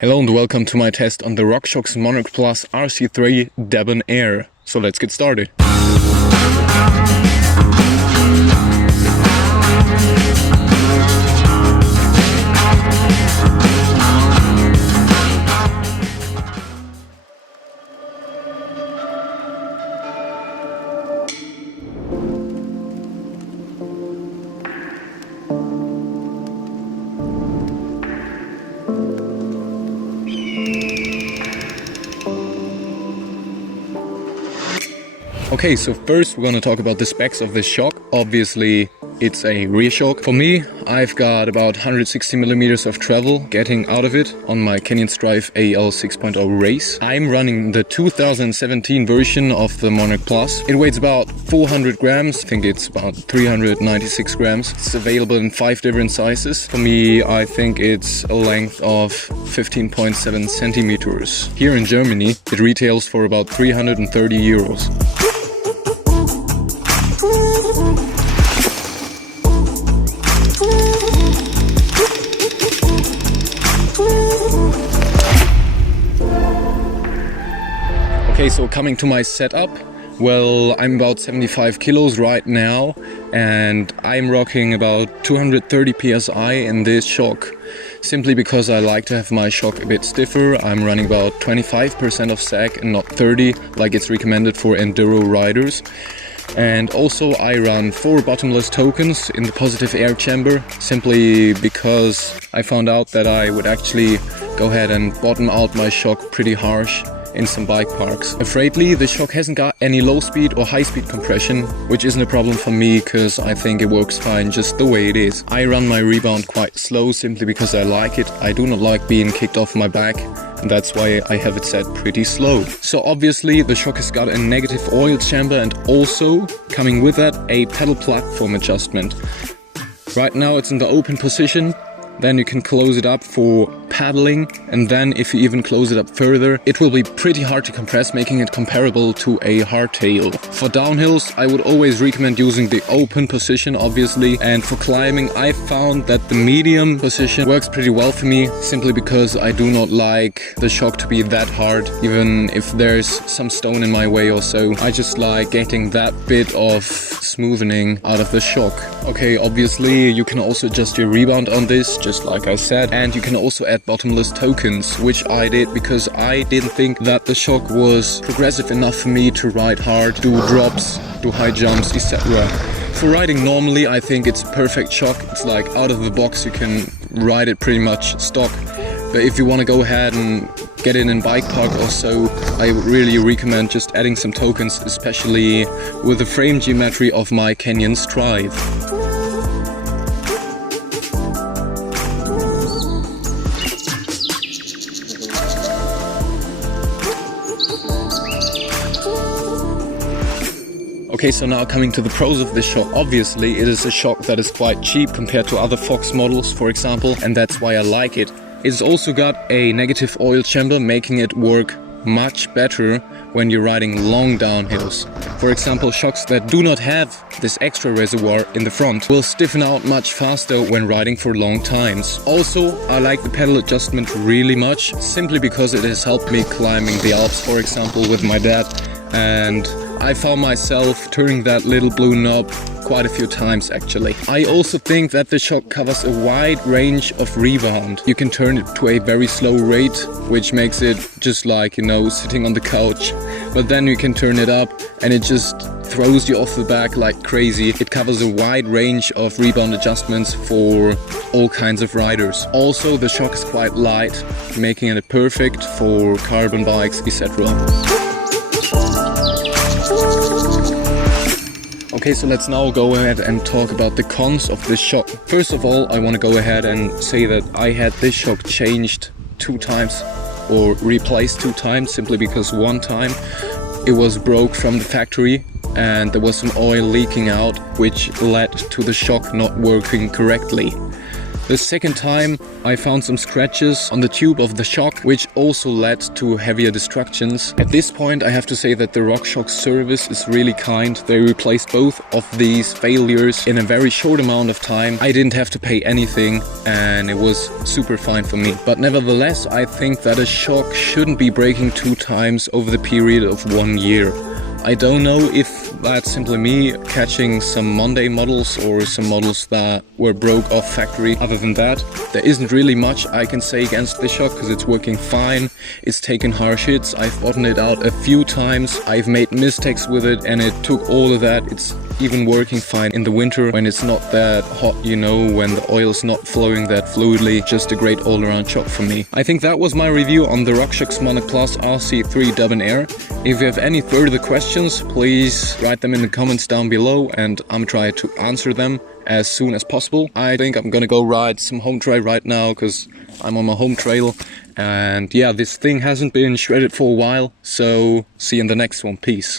Hello and welcome to my test on the RockShox Monarch Plus Rc3 DebonAir. So let's get started. Okay, so first we're gonna talk about the specs of this shock. Obviously, it's a rear shock. For me, I've got about 160 millimeters of travel getting out of it on my Canyon Strive AL 6.0 race. I'm running the 2017 version of the Monarch Plus. It weighs about 400 grams. I think it's about 396 grams. It's available in 5 different sizes. For me, I think it's a length of 15.7 centimeters. Here in Germany, it retails for about 330 euros. Okay, so coming to my setup, well, I'm about 75 kilos right now and I'm rocking about 230 psi in this shock. Simply because I like to have my shock a bit stiffer. I'm running about 25% of sag and not 30 like it's recommended for enduro riders. And also I run 4 bottomless tokens in the positive air chamber, simply because I found out that I would actually go ahead and bottom out my shock pretty harsh in some bike parks. Afraidly, the shock hasn't got any low speed or high speed compression, which isn't a problem for me because I think it works fine just the way it is. I run my rebound quite slow simply because I like it. I do not like being kicked off my back, and that's why I have it set pretty slow. So obviously the shock has got a negative oil chamber and also coming with that a pedal platform adjustment. Right now it's in the open position. Then you can close it up for paddling, and then if you even close it up further, it will be pretty hard to compress, making it comparable to a hardtail. For downhills, I would always recommend using the open position, obviously, and for climbing, I found that the medium position works pretty well for me, simply because I do not like the shock to be that hard, even if there's some stone in my way or so. I just like getting that bit of smoothing out of the shock. Okay, obviously, you can also adjust your rebound on this, just like I said, and you can also add bottomless tokens, which I did because I didn't think that the shock was progressive enough for me to ride hard, do drops, do high jumps, etc. For riding normally, I think it's a perfect shock. It's like out of the box, you can ride it pretty much stock. But if you want to go ahead and get it in bike park or so, I would really recommend just adding some tokens, especially with the frame geometry of my Canyon Strive. Okay, so now coming to the pros of this shock. Obviously, it is a shock that is quite cheap compared to other Fox models, for example, and that's why I like it. It's also got a negative oil chamber, making it work much better when you're riding long downhills. For example, shocks that do not have this extra reservoir in the front will stiffen out much faster when riding for long times. Also, I like the pedal adjustment really much, simply because it has helped me climbing the Alps, for example, with my dad, and I found myself turning that little blue knob quite a few times actually. I also think that the shock covers a wide range of rebound. You can turn it to a very slow rate, which makes it just like, you know, sitting on the couch. But then you can turn it up and it just throws you off the back like crazy. It covers a wide range of rebound adjustments for all kinds of riders. Also, the shock is quite light, making it perfect for carbon bikes, etc. Okay, so let's now go ahead and talk about the cons of this shock. First of all, I want to go ahead and say that I had this shock changed 2 times or replaced 2 times, simply because one time it was broke from the factory and there was some oil leaking out, which led to the shock not working correctly. The second time I found some scratches on the tube of the shock, which also led to heavier destructions. At this point I have to say that the RockShox service is really kind. They replaced both of these failures in a very short amount of time. I didn't have to pay anything and it was super fine for me. But nevertheless, I think that a shock shouldn't be breaking 2 times over the period of 1 year. I don't know if that's simply me catching some Monday models or some models that were broke off factory. Other than that, there isn't really much I can say against the shock because it's working fine. It's taken harsh hits. I've bottomed it out a few times. I've made mistakes with it and it took all of that. It's even working fine in the winter when it's not that hot, you know, when the oil's not flowing that fluidly. Just a great all-around shock for me. I think that was my review on the RockShox Monarch Plus Rc3 DebonAir. If you have any further questions, please write them in the comments down below and I'm trying to answer them as soon as possible. I think I'm gonna go ride some home trail right now because I'm on my home trail. And yeah, this thing hasn't been shredded for a while, so see you in the next one. Peace.